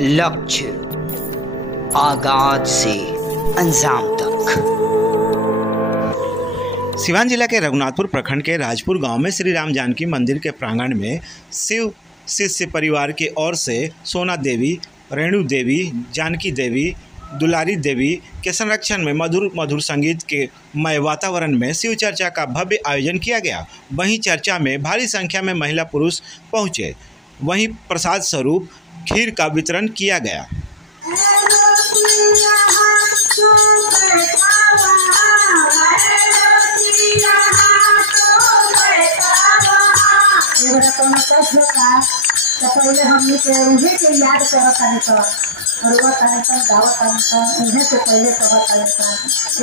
लक्ष्य आगाज से अंजाम तक। सिवान जिला के रघुनाथपुर प्रखंड के राजपुर गांव में श्री राम जानकी मंदिर के प्रांगण में शिव शिष्य परिवार की ओर से सोना देवी, रेणु देवी, जानकी देवी, दुलारी देवी के संरक्षण में मधुर मधुर संगीत के मय वातावरण में शिव चर्चा का भव्य आयोजन किया गया। वहीं चर्चा में भारी संख्या में महिला पुरुष पहुंचे। वहीं प्रसाद स्वरूप खीर का वितरण किया गया। पहले हमने के उन्हें के याद करत है तो और वो तने तन गावत है उन्हें से पहले कहत है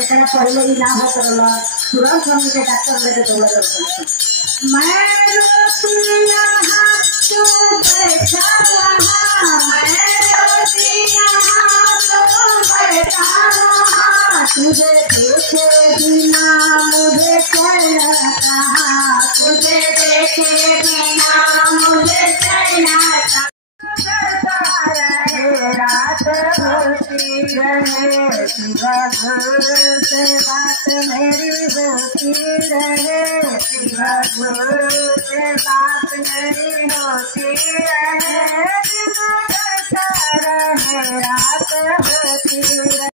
एकरा पहले ही ना होत रहला तुरंत हमने के डॉक्टर लेके दौड़त रहला। मैं रोती यहाँ तो बैठा वहाँ, मैं रोती यहाँ तो बैठा वहाँ, तुझे देखे बिना मुझे चैन कहाँ, तुझे देखे बिना मुझे चैन कहाँ। रात होती रहे शिवा गुरु से बात मेरी होती रहे, शिवा गुरु से बात मेरी होती रहे, रहे रात होती रहे।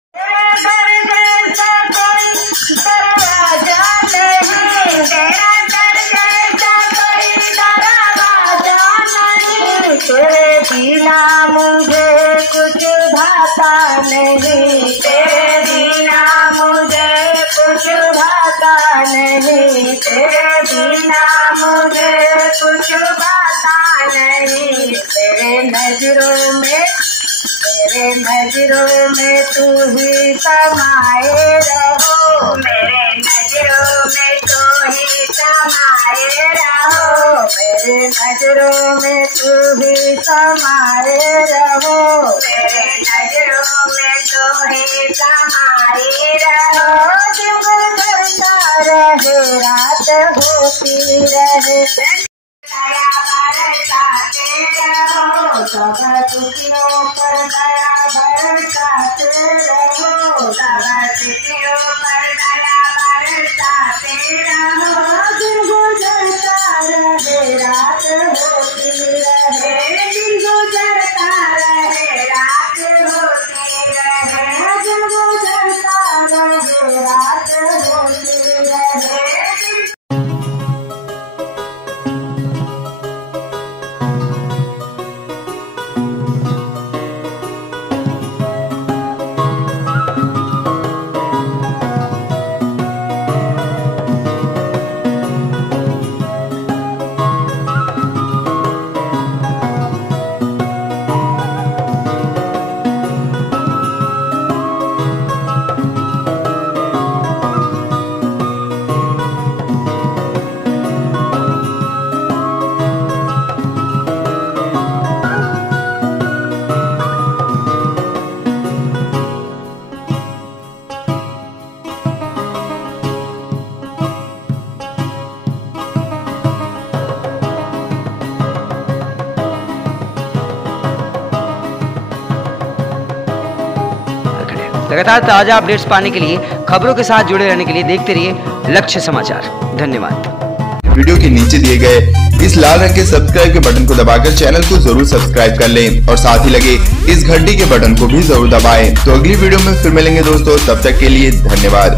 तेरे बिना मुझे कुछ भाता नहीं, तेरे बिना मुझे कुछ भाता नहीं, तेरे बिना मुझे कुछ भाता नहीं। तेरे नजरों में तू ही समाये रहो, मेरे नजरों में तू ही समाये रहो, मेरे नजरों में तू ही समाये रहो, मेरे नजरों में तू ही समाये रहो। जुगल करता रहे रात होती रहे, दया बरसाते रहो, सब दुखियों पर दया बरसाते रहो, सब दुखियों पर दया बरसाते रहो। दिन गुजरता रहे रात होती रहे, दिन गुजरता रहे रात होती रहे, दिन गुजरता रहे रात होती रहे। लगातार ताजा अपडेट्स पाने के लिए, खबरों के साथ जुड़े रहने के लिए देखते रहिए लक्ष्य समाचार। धन्यवाद। वीडियो के नीचे दिए गए इस लाल रंग के सब्सक्राइब के बटन को दबाकर चैनल को जरूर सब्सक्राइब कर लें और साथ ही लगे इस घंटी के बटन को भी जरूर दबाएं। तो अगली वीडियो में फिर मिलेंगे दोस्तों, तब तक के लिए धन्यवाद।